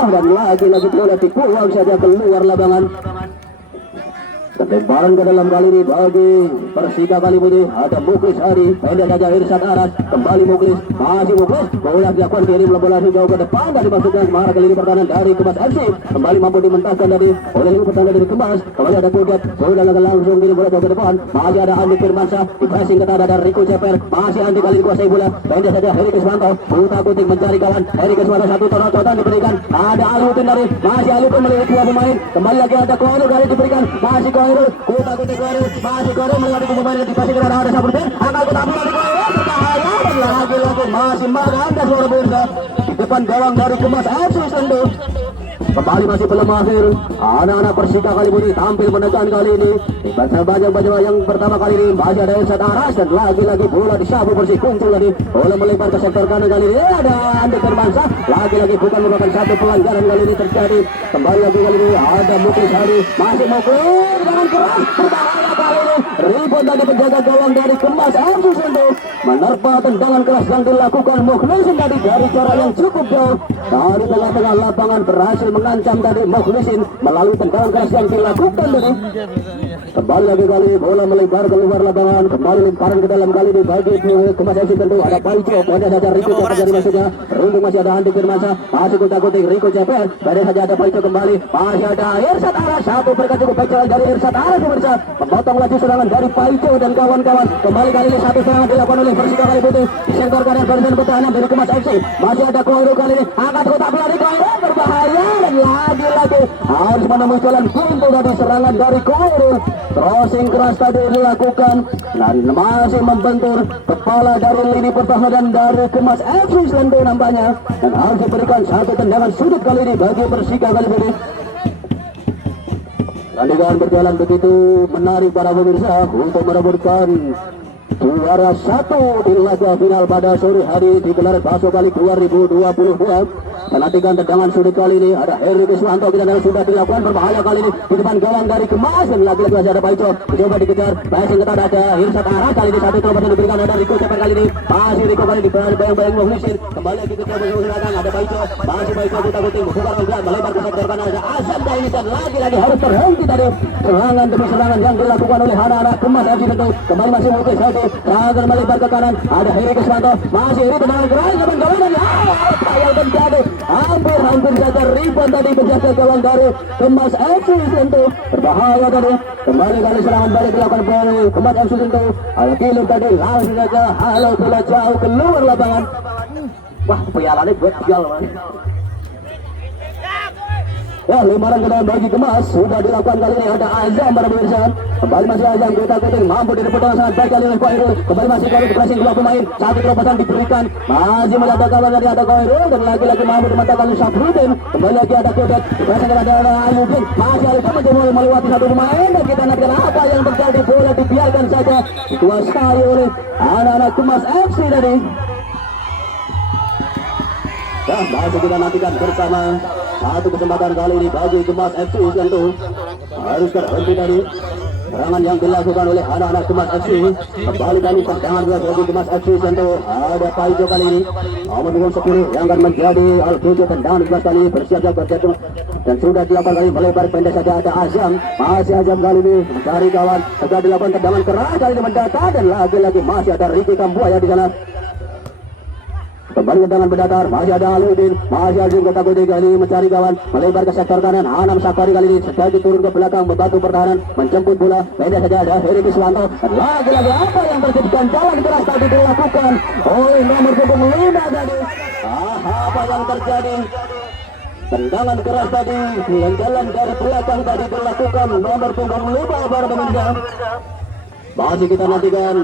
Dan lagi-lagi bola dibuang saja keluar lapangan. Lemparan ke dalam kali ini bagi Persika kali ini ada Muklis Hari, pendek saja Irsad Aras, kembali Muklis, masih Muklis, bola dilakukan kirim bola jauh ke depan dari masukkan Semara kali ini pertahanan dari Kembas FC, kembali mampu dimentahkan dari oleh pertahanan dari Kembas, kembali ada Kudat, sudah langsung kirim bola jauh ke depan, masih ada Andi Firmansyah, di pressing ke ada Rico Ceper, masih Andi kali ini kuasai bola, pendek saja Heri Kiswanto, putar kuting mencari kawan, Heri Kiswanto satu torotan diberikan, ada Aliutin dari, masih Aliutin melihat dua pemain, kembali lagi ada Kono kali diberikan, masih Kono. Kuta Koiro masih Koiro melewati pemain di pasir kerana ada Sabrudin angkat ke tampil dari Koiro berbahaya dan lagi-lagi masih Maganda suara bursa di depan gawang dari Kembas FC Sentul. Kembali masih belum akhir. Anak-anak Persika kali ini tampil menekan kali ini. Di bajak-bajak yang pertama kali ini masih ada Irsad Aras dan lagi-lagi bola disapu bersih muncul tadi. Bola melebar ke sektor kanan kali ini. Ada Andi Firmansyah. Lagi-lagi bukan merupakan satu pelanggaran kali ini terjadi. Kembali lagi kali ini ada Muklis Hari. Masih Muklis dengan keras berbahaya kali ini. Ribut tadi penjaga gawang dari Kembas FC Sentul. Menerpa tendangan keras yang dilakukan Mukhlisin tadi dari jarak yang cukup jauh. Dari tengah-tengah lapangan berhasil mengancam tadi Mukhlisin melalui tendangan keras yang dilakukan tadi. Kembali lagi kali bola melebar keluar lapangan, kembali lemparan ke dalam kali ini bagi Kembas FC Sentul. Ada Paijo, pada saja Rico Ceper dari masuknya. Rundung masih ada Andi Firmansyah, masih kutak-kutik Rico Ceper. Pada saja ada Paijo kembali, masih ada Irsad Aras. Satu berkat cukup baik dari Irsad Aras pemirsa. Memotong laju serangan dari Paijo dan kawan-kawan. Kembali kali ini satu serangan dilakukan oleh Persika kali ini di sektor kanan barisan pertahanan dari Kembas FC. Masih ada Koiro kali ini, angkat kotak bola di Koiro berbahaya dan lagi-lagi harus menemui jalan buntu dari serangan dari Koiro. Crossing keras tadi dilakukan dan masih membentur kepala dari lini pertahanan dari Kembas FC Sentul nampaknya, dan harus diberikan satu tendangan sudut kali ini bagi Persika kali ini. Pertandingan berjalan begitu menarik para pemirsa untuk merebutkan juara satu di laga final pada sore hari di gelaran Baso Kali 2022. Menantikan tendangan sudut kali ini ada Heri Kiswanto, kita sudah dilakukan berbahaya kali ini di depan gawang dari Kembas dan lagi-lagi masih ada Paijo coba dikejar, passing ketat ada Irsad Aras kali ini satu terobosan diberikan ada Rico Ceper kali ini, masih Rico kali ini bayang-bayang Mukhlisin, kembali lagi ke belakang ada Paijo, masih Paijo kutak-kutik bukan kemudian melebar ke sektor kanan ada Azam kali ini dan lagi-lagi harus terhenti tadi serangan demi serangan yang dilakukan oleh anak-anak Kembas FC Sentul. Kembali masih Muklis satu agar melebar ke kanan ada Heri Kiswanto, masih ini tendangan keras depan gawang dan apa yang terjadi, hampir saja ribut tadi penjaga gawang dari Kembas FC Sentul, berbahaya tadi. Kembali kali serangan balik dilakukan oleh Kembas FC Sentul. Ada Kilub tadi langsung saja halo bola jauh keluar lapangan. Wah pialanya buat piala. Ya, lemparan ke dalam bagi Kembas sudah dilakukan kali ini ada Azam para pemirsa. Kembali masih Azam kutak-kutik mampu direbut dengan sangat baik kali oleh Koirul. Kembali masih kali pressing dua pemain, satu terobosan diberikan, masih melihat kawan dari ada Koirul dan lagi-lagi mampu dimantapkan oleh Sabrudin. Kembali lagi ada Kudet, pressing kepada Ayubin, masih Ayubin mencoba melewati satu pemain dan kita nantikan apa yang terjadi, bola dibiarkan saja dikuasai oleh anak-anak Kembas FC tadi. Ya, masih kita nantikan bersama satu kesempatan kali ini bagi Kembas FC Sentul. Harus terhenti tadi serangan yang dilakukan oleh anak-anak Kembas FC. Kembali kali tendangan bagi Kembas FC Sentul. Ada Paijo kali ini nomor 10 yang akan menjadi Al-Qudu tendangan Kembas kali ini bersiap-siap berjatuh dan sudah dilakukan kali melebar pendek saja ada Azam, masih Azam kali ini mencari kawan, sudah dilakukan tendangan keras kali ini mendata dan lagi-lagi masih ada Ricky Kambuaya di sana. Kembali kembali tendangan berdatar, masih ada Aliuddin, masih Azim Kota Putih kali ini mencari kawan, melebar ke sektor kanan, Anam Safari kali ini sekali turun ke belakang membantu pertahanan, menjemput bola, pendek saja ada Heri Kiswanto, lagi-lagi apa yang terjadi, jalan keras tadi dilakukan oleh nomor punggung 5 tadi. Apa yang terjadi? Tendangan keras tadi, jalan dari belakang tadi dilakukan nomor punggung 5 para pemirsa. Masih kita nantikan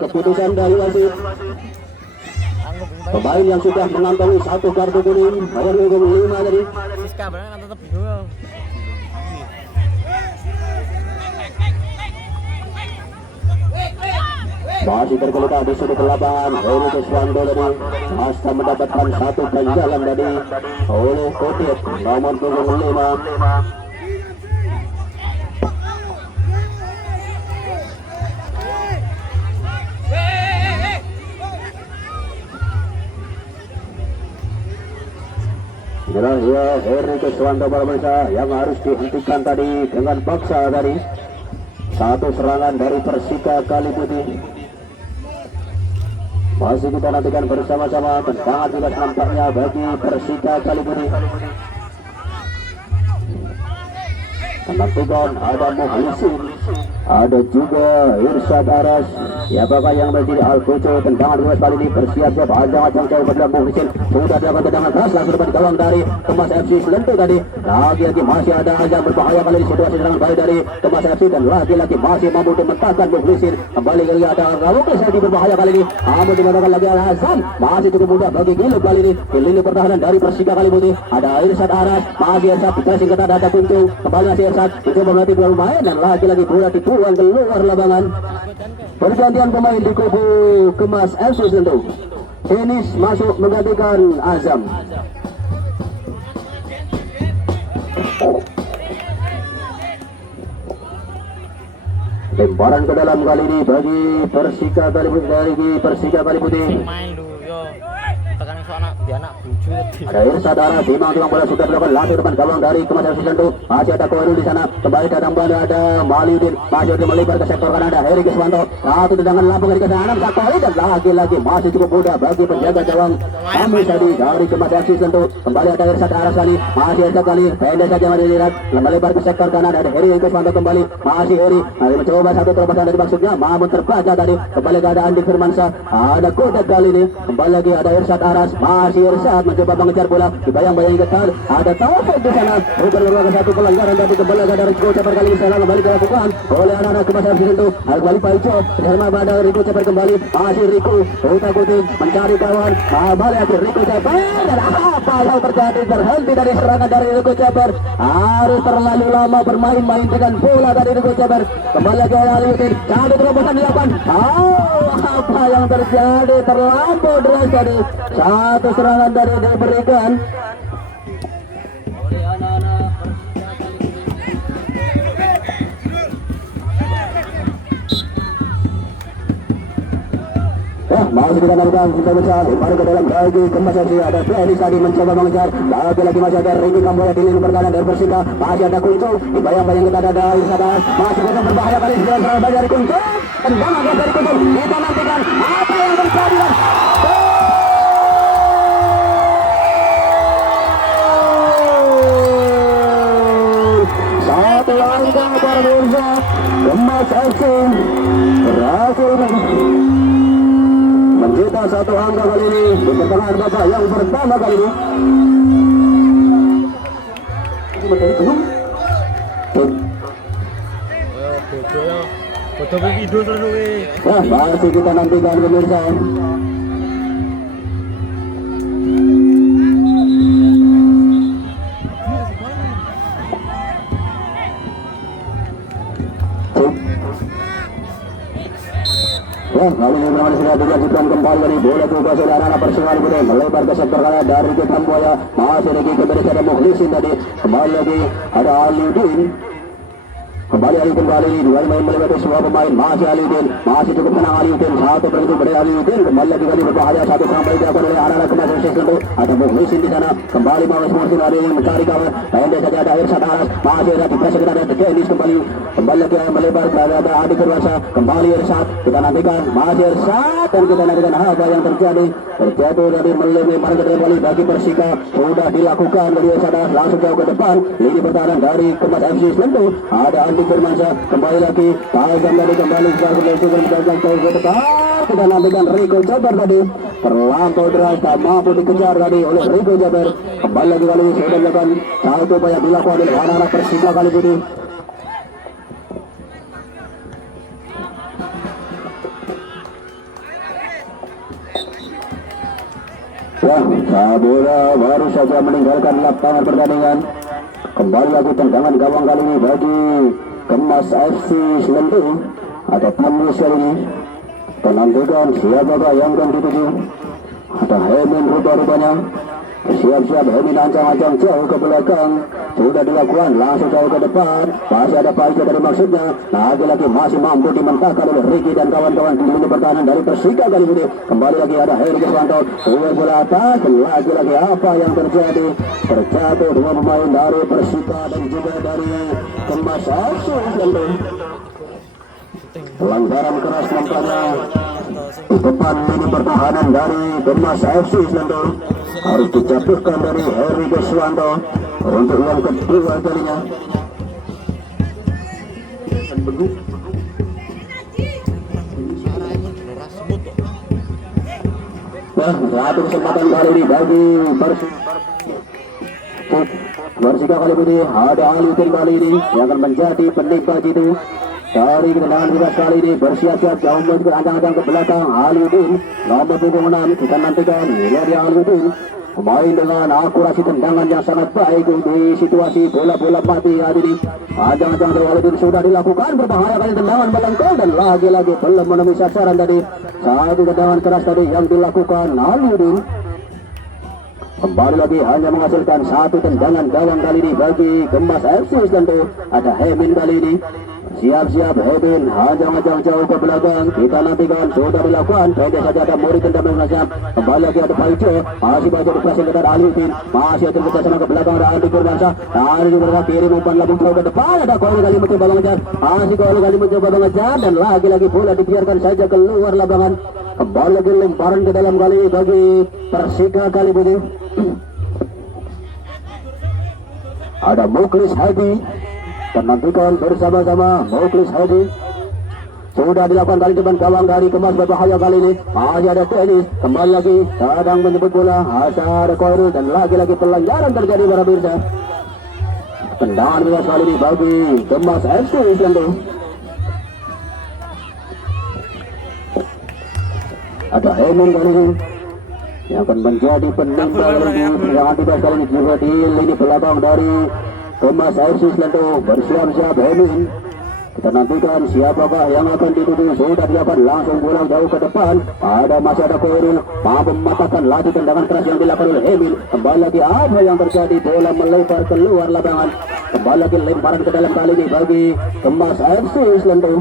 keputusan dari wasit. Pemain yang sudah mengantongi 1 kartu kuning, nomor punggung 5 tadi. Siska benar tetap bingung. Masih tergeletak di sudut lapangan, Heri Kiswanto tadi masih mendapatkan 1 penjalan tadi oleh Kotit nomor punggung 5. Inilah ya Heri Kiswanto para pemirsa yang harus dihentikan tadi dengan paksa tadi. 1 serangan dari Persika Kaliputih. Masih kita nantikan bersama-sama, tendangan bebas nampaknya bagi Persika Kaliputih. Menentukan ada Muhlisin, ada juga Irsyad Aras. Siapakah yang menjadi Al-Qucu? Tendangan bebas kali ini bersiap-siap, ajang-ajang jauh pada Muhlisin. Sudah dilakukan tendangan keras langsung depan gawang dari Kemas FC Selentu tadi. Lagi-lagi masih ada yang berbahaya kali ini, situasi serangan balik dari Kemas FC dan lagi-lagi masih mampu dimentahkan Muhlisin. Kembali lagi ada Rawukis yang berbahaya kali ini, namun dimentahkan lagi ada Hasan. Masih cukup mudah bagi Gilup kali ini. Di lini pertahanan dari Persika Kaliputih ada Irsyad Aras, masih Irsyad pressing ketat, ada Kuncu. Kembali masih Irsyad, mencoba melatih bola lumayan dan lagi-lagi bola dibuang keluar lapangan. Pergantian pemain di kubu Kemas FC Selentu. Enis masuk menggantikan Azam. Lemparan ke dalam kali ini bagi Persika Kaliputih, dari Persika Kaliputih. Main lu yo. Tekan sono dia anak buju. Ada Irsyad Aras, timang bola sudah dilakukan langsung depan gawang dari Kemas FC Selentu. Masih ada Koirul di sana. Kembali datang bola ada Aliuddin. Masih ada melebar ke sektor kanan ada Heri Kiswanto. 1 tendangan langsung dari Anam Safari dan lagi-lagi masih cukup mudah bagi penjaga gawang kami tadi dari Kemas FC Selentu. Kembali ada Irsyad Aras kali. Masih Irsyad kali. Pendek saja masih dilihat. Melebar ke sektor kanan ada Heri Kiswanto kembali. Masih Heri. Masih mencoba 1 terobosan dari maksudnya. Namun terbaca tadi. Kembali ada Andi Firmansyah. Ada Kodak kali ini. Kembali lagi ada Irsyad Aras. Masih Irsyad mencoba mengejar bola. Dibayang-bayang ketar. Ada Taufik di sana. Berulang 1 pelanggaran tadi. Kembali ada Riko Caper kali ini. Salah kembali dilakukan oleh anak-anak Kemas FC Selentu. Kembali Pak Ijo. Bersama ada Riko Caper kembali. Masih Riko. Ruta Kuting mencari kawan. Kembali ada Riko Caper. Dan apa yang terjadi? Terhenti dari serangan dari Riko Caper. Harus terlalu lama bermain-main dengan bola dari Riko Caper. Kembali lagi oleh Aliuddin. Satu terobosan dilakukan. Apa yang terjadi? Terlampau deras tadi. 1 serangan dari diberikan oleh anak-anak masih kita lakukan kita besar baru ke dalam bagi Kemas FC. Ada Dennis tadi mencoba mengejar, lagi-lagi masih ada Riki Kamboya di lini pertahanan dari Persika. Masih ada Kuncu, dibayang-bayang kita ada Irsyad Aras. Masih kita berbahaya kali ini serangan dari Kuncu. Tendangan dari Kuncu. Kita nantikan apa yang terjadi. Satu langkah para pemirsa, Kemas FC berhasil mencita 1 angka kali ini di pertengahan babak yang pertama kali ini. Foto video terus. Masih kita nantikan pemirsa. Lalu Ibrahim sudah dilanjutkan kembali dari bola juga oleh anak Persika Kaliputih melebar ke sektor kanan dari Riki Kamboya. Masih lagi kembali ada Muhlisin tadi. Kembali lagi ada Aliuddin. Kembali Aliuddin kali ini dua main melewati semua pemain. Masih Aliuddin, masih cukup menang Aliuddin. 1 beruntung dari Aliuddin. Kembali lagi kali berbahaya 1 sampai dilakukan oleh anak-anak Kemas FC Selentu. Ada Muhlisin di sana. Kembali Muhlisin kali ini mencari kawan. Pendek saja ada Irsyad Aras. Masih ada di pressing ada Dennis kembali. kembali lagi melebar ke arah Adi Kurwasa, kembali Irsat, kita nantikan masih Irsat dan kita nantikan apa yang terjadi dari melebar kembali bagi Persika sudah dilakukan dari Irsat langsung jauh ke depan, lini pertahanan dari Kemas FC Selendo ada Andi Firmansyah kembali lagi tajam dari kembali ke depan, kita nantikan Rico Jabar tadi terlampau deras tak mampu dikejar tadi oleh Rico Jabar, kembali lagi kali ini sudah dilakukan satu upaya dilakukan oleh anak-anak Persika kali ini. Ya, Sabura baru saja meninggalkan lapangan pertandingan. Kembali lagi tendangan gawang kali ini bagi Kemas FC Selendo atau Tamus kali ini. Penantikan siapakah yang akan dituju? Ada Hemin rupa-rupanya. Siap-siap Hemin ancang-ancang jauh ke belakang. Sudah dilakukan langsung jauh ke depan. Masih ada Paija dari maksudnya. Lagi-lagi masih mampu dimentahkan oleh Ricky dan kawan-kawan di lini pertahanan dari Persika kali ini. Kembali lagi ada Heri Keswanto. Dua bola atas. Lagi-lagi apa yang terjadi? Terjatuh dua pemain dari Persika dan juga dari Kemas FC Selendo. Pelanggaran keras nampaknya di depan lini pertahanan dari Kemas FC Selendo harus dijatuhkan dari Heri Keswanto untuk yang kedua kalinya. Nah, satu kesempatan kali ini bagi Persika kali ini ada Aliutin kali ini yang akan menjadi penimpa gitu. Dari ketendangan bebas kali ini bersiap-siap jauh menuju ancang-ancang ke belakang Aliuddin nomor punggung 6 kita nantikan dari Aliuddin pemain dengan akurasi tendangan yang sangat baik di situasi bola-bola mati hari ini. Ancang-ancang dari Aliuddin sudah dilakukan berbahaya kali tendangan melengkung dan lagi-lagi belum menemui sasaran tadi. Satu tendangan keras tadi yang dilakukan Aliuddin. Kembali lagi hanya menghasilkan satu tendangan gawang kali ini bagi Kemas FC Selendo. Ada Hemin kali ini. Siap-siap Hemin ancang-ancang jauh ke belakang. Kita nantikan sudah dilakukan. Pendek saja ada Muri tendang mengancam. Kembali lagi ada Paijo. Masih Paijo dipressing kepada Aliuddin. Masih ada kerjasama ke belakang ada Andi Kurwansyah. Dari juga kiri umpan lagi jauh ke depan. Ada Koil kali mencoba mengejar. Masih Koil kali mencoba mengejar dan lagi-lagi bola dibiarkan saja keluar lapangan. Kembali lagi lemparan ke dalam kali bagi Persika kali ini. Ada Muklis Hadi. Penantikan bersama-sama Muklis Hadi. Sudah dilakukan kali depan gawang dari Kemas berbahaya kali ini. Masih ada Tenis. Kembali lagi sedang menyebut bola. Asar Koirul dan lagi-lagi pelanggaran terjadi para pemirsa. Tendangan bebas kali ini bagi Kemas FC Selendo. Ada Hemin kali ini yang akan menjadi penimpa yang bebas kali ini juga di lini belakang dari Kemas FC Selendo. Bersiap-siap Hemin. Kita nantikan siapakah yang akan dituju. Sudah dilakukan langsung bola jauh ke depan. Masih ada Koirul mampu mematahkan laju tendangan keras yang dilakukan oleh Hemin. Kembali lagi apa yang terjadi, bola melebar keluar lapangan. Kembali lagi lemparan ke dalam kali ini bagi Kemas FC Selendo.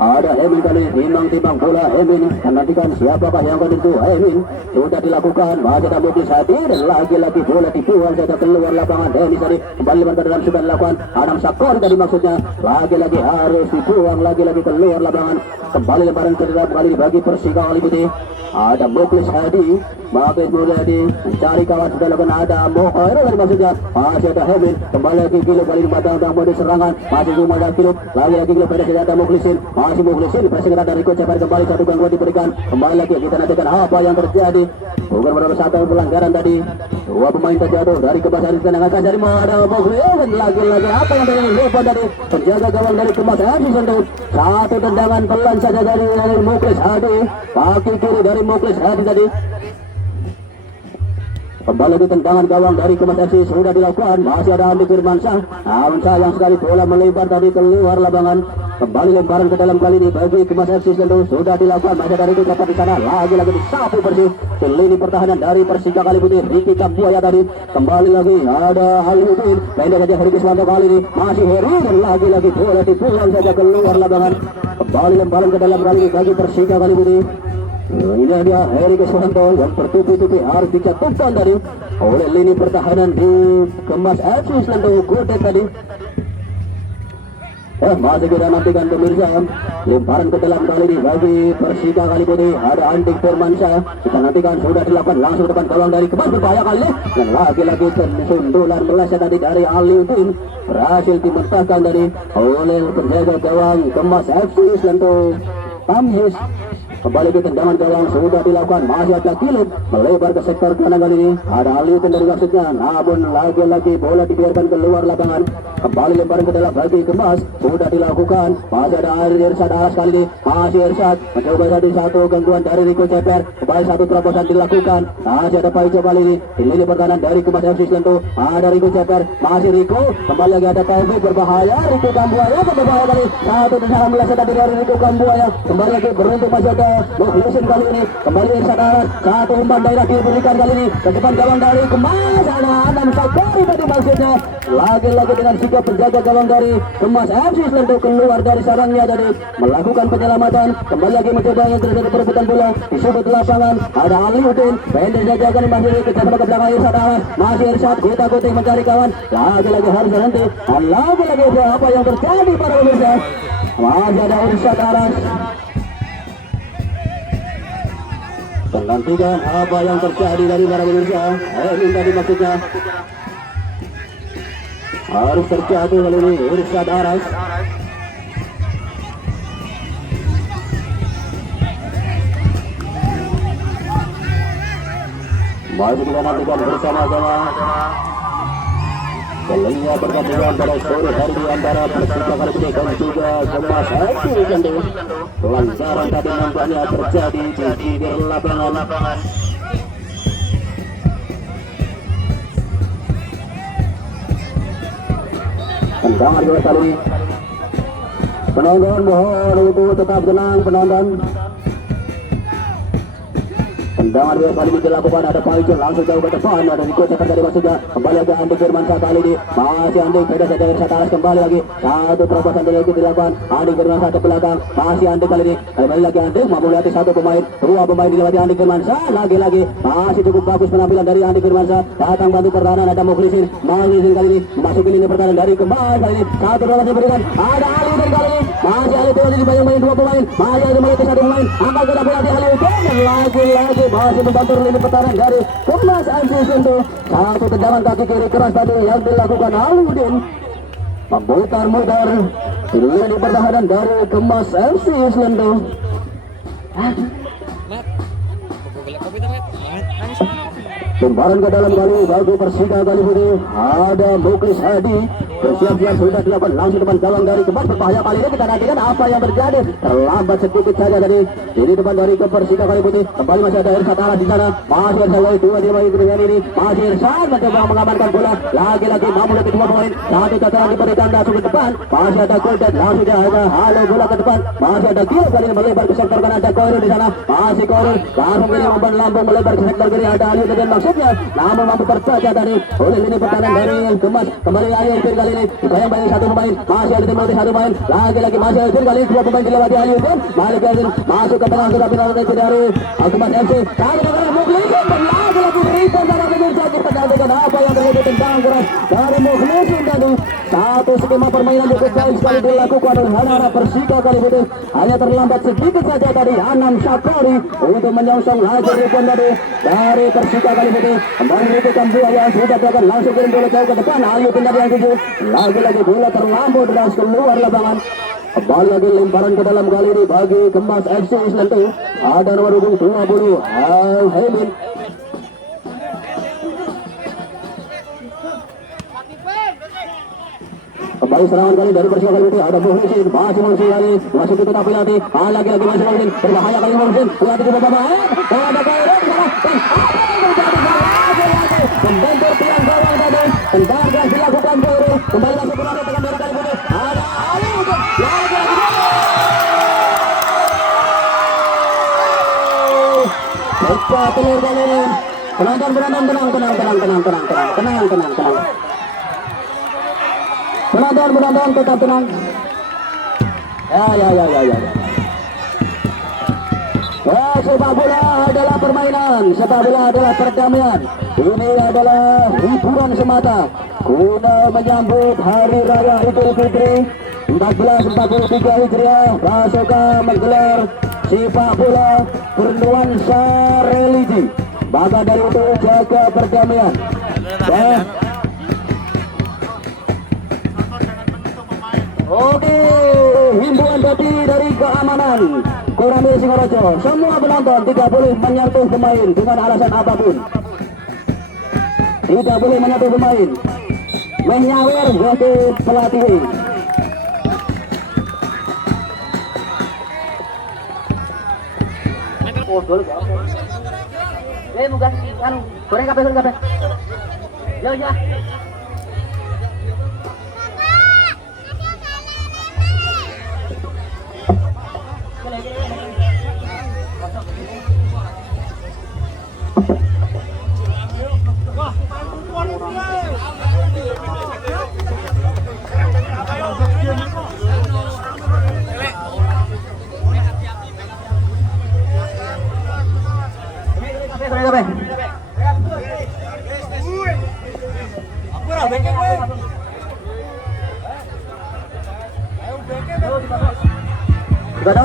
Ada Hemin kali timbang-timbang bola Hemin. Dan nantikan siapakah yang akan dituju. Hemin sudah dilakukan. Masih ada Muklis Hadi dan lagi-lagi bola dibuang saja keluar lapangan. Denis tadi kembali ke dalam sudah dilakukan. Adam Sakor tadi maksudnya. Lagi-lagi harus dibuang lagi-lagi keluar lapangan. Kembali lemparan ke dalam kali bagi Persika kali ini. Ada Muklis Hadi. Muklis Hadi mencari kawan sudah dilakukan. Ada Mohoiro tadi maksudnya. Masih ada Hemin. Kembali lagi Kilo kali ini batang mode serangan. Masih cuma ada Kilo. Lagi-lagi Kilo pada senjata Muklisin. Masih Muklisin pressing dari Rico Cepat kembali satu gangguan diberikan. Kembali lagi kita nantikan apa yang terjadi. Bukan benar satu pelanggaran tadi. Dua pemain terjatuh dari kebasan tendangan dari ada Muklis dan lagi-lagi apa yang terjadi lepas dari penjaga gawang dari Kemas FC Selendo. Satu tendangan pelan saja dari Muklis Hadi. Kaki kiri dari Muklis Hadi tadi. Kembali lagi tendangan gawang dari Kemas FC sudah dilakukan. Masih ada Andi Firmansyah. Namun sayang sekali bola melebar tadi keluar lapangan. Kembali lemparan ke dalam kali ini bagi Kemas FC Selendo sudah dilakukan. Masih dari itu dapat di sana lagi-lagi disapu bersih. Ke lini pertahanan dari Persika kali ini Ricky Kambuaya tadi. Kembali lagi ada Aliuddin. Pendek saja Heri Keswanto kali ini masih Heri dan lagi-lagi bola dibuang saja keluar lapangan. Kembali lemparan ke dalam kali ini bagi Persika kali ini. Ini dia Heri Keswanto yang bertubi-tubi harus dijatuhkan tadi oleh lini pertahanan di Kemas FC Selendo Godet tadi. Masih kita nantikan pemirsa. Lemparan ke dalam kali ini bagi Persika kali putih. Ada Andik Firmansyah. Kita nantikan sudah dilakukan langsung depan gawang dari Kemas, berbahaya kali ini. Dan lagi-lagi sundulan meleset tadi dari Aliuddin. Berhasil dimentahkan dari oleh penjaga gawang Kemas FC Islanto Tamhis. Kembali ke tendangan gawang sudah dilakukan, masih ada Kilip melebar ke sektor kanan kali ini. Ada Aliuddin dari maksudnya, namun lagi-lagi bola dibiarkan keluar lapangan. Kembali lemparan ke dalam bagi Kemas, sudah dilakukan. Masih ada Irsyad Aras kali ini, masih Irsyad mencoba tadi satu gangguan dari Riko Ceper. Kembali satu terobosan dilakukan, masih ada Paijo kali ini. Di lini pertahanan dari Kemas FC Islanto, ada Riko Ceper, masih Riko. Kembali lagi ada Taufik, berbahaya. Riko Kambuaya berbahaya kali. Satu tendangan meleset tadi dari Riko Kambuaya. Kembali lagi beruntung masih ada Mukhlisin kali ini. Kembali Irsyad Aras, satu umpan daerah diberikan kali ini ke depan gawang dari Kemas. Ada Adam Sakari tadi maksudnya. Lagi-lagi dengan sikap penjaga gawang dari Kemas FC Islanto keluar dari sarangnya tadi melakukan penyelamatan. Kembali lagi mencoba yang terjadi perebutan bola di sudut lapangan. Ada Aliuddin, pendek saja kan masih kejar ke belakang Irsyad Aras. Masih Irsyad kuta-kutik mencari kawan. Lagi-lagi harus berhenti. Lagi-lagi apa yang terjadi para pemirsa? Masih ada Irsyad Aras. Nantikan apa yang terjadi dari para pemirsa. Minta dimaksudnya harus terjadi kali ini Irsyad Aras. Masih kita nantikan bersama-sama kelima pertandingan pada sore hari di antara Persika kali ini dan juga Kemas FC Islanto. Lancaran tadi nampaknya terjadi di bibir lapangan. Tendangan dua kali. Penonton mohon untuk tetap tenang penonton. Tendangan dua kali ini dilakukan, ada Paijo langsung jauh ke depan, ada Riko Ceper dari maksudnya. Kembali lagi Andik Firmansyah kali ini, masih Andik beda saja Irsyad Aras. Kembali lagi satu terobosan lagi dilakukan, Andik Firmansyah ke belakang, masih Andik kali ini. Kembali lagi Andik mampu melewati satu pemain, dua pemain dilewati Andik Firmansyah. Lagi-lagi masih cukup bagus penampilan dari Andik Firmansyah. Datang bantu pertahanan, ada Mukhlisin kali ini memasuki lini pertahanan dari Kemas kali ini. Satu terobosan diberikan, ada Aliuddin kali ini, masih Aliuddin dibayang-bayang dua pemain, masih ada melewati satu pemain, angkat ke bola di Aliuddin dan lagi-lagi masih membantu lini pertahanan dari Kemas FC Islanto. Satu tendangan kaki kiri keras tadi yang dilakukan Aliuddin memutar-mutar di lini pertahanan dari Kemas FC Islanto. Lemparan ke dalam kali bagi Persika kali ini ada Mukhlis Hadi. Bersiap-siap sudah dilakukan langsung depan gawang dari Kemas, berbahaya kali ini. Kita nantikan apa yang terjadi. Terlambat sedikit saja tadi ini depan dari Persika kali putih. Kembali masih ada Irsyad Aras di sana, masih Irsyad lagi dua dia bagi dengan ini, masih Irsyad mencoba mengamankan bola. Lagi-lagi mampu lebih dua pemain, satu cataran diberikan langsung ke depan, masih ada Golden langsung dia ada halo bola ke depan, masih ada Gil kali ini melebar ke sektor kanan, ada Koirul di sana, masih Koirul langsung ini umpan lambung melebar ke sektor kiri, ada Aliuddin maksudnya, namun mampu terbaca tadi oleh lini pertahanan dari Kemas. Kembali Aliuddin kali ini bayang-bayang satu pemain, masih Aliuddin melewati satu pemain, lagi-lagi masih Aliuddin kali ini dua pemain dilewati Aliuddin, balik Aliuddin masuk ke tengah sudah final dari Kemas FC. Kali ini Mukhlisin lagi-lagi berikan para pemirsa, kita nantikan apa yang terjadi tentang keras dari Mukhlisin tadi. Satu skema permainan cukup baik sekali dilakukan oleh anak-anak Persika kali ini. Hanya terlambat sedikit saja tadi Anam Sakari untuk menyongsong lagi rebound tadi dari Persika kali ini. Kembali Riko Kambuaya sudah dilakukan langsung kirim bola jauh ke depan. Aliuddin tadi yang tuju, lagi-lagi bola terlampau deras keluar lapangan. Kembali lagi lemparan ke dalam kali ini bagi Kemas FC Islanto. Ada nomor 20 Al-Hemin. Kembali serangan kali dari Persika kali ini ada Mukhlisin, masih Mukhlisin kali masih kita tapi lagi lagi masih Mukhlisin, berbahaya kali Mukhlisin, lihat itu Bapak ada Koirul di sana, membentur tiang gawang tadi, tendangan dilakukan Koirul, kembali lagi bola di tengah kali ini, ada Aliuddin, lagi pecah telur kali ini, penonton tenang. Penonton tetap tenang. Ya. Sepak bola adalah permainan, sepak bola adalah perdamaian. Ini adalah hiburan semata guna menyambut Hari Raya Idul Fitri 1443 Hijriah, Prasoka menggelar sepak bola bernuansa religi. Maka dari itu jaga perdamaian. Ya. Oke, himbauan tadi dari keamanan Koramil Singaraja. Semua penonton tidak boleh menyentuh pemain dengan alasan apapun. Tidak boleh menyentuh pemain. Menyawer waktu pelatih. Mugas anu goreng kabeh. Yo ya.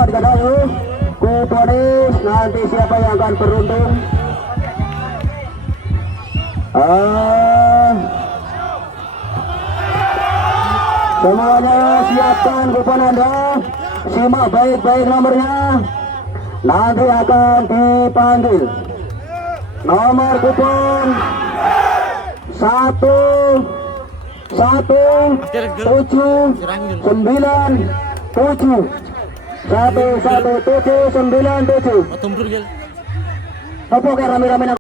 Dikadang yuk Kuponis, nanti siapa yang akan beruntung? Semuanya siapkan kupon Anda, simak baik-baik nomornya, nanti akan dipanggil. Nomor kupon 1177 1177. Tumpul gel. Apa kayak rame-rame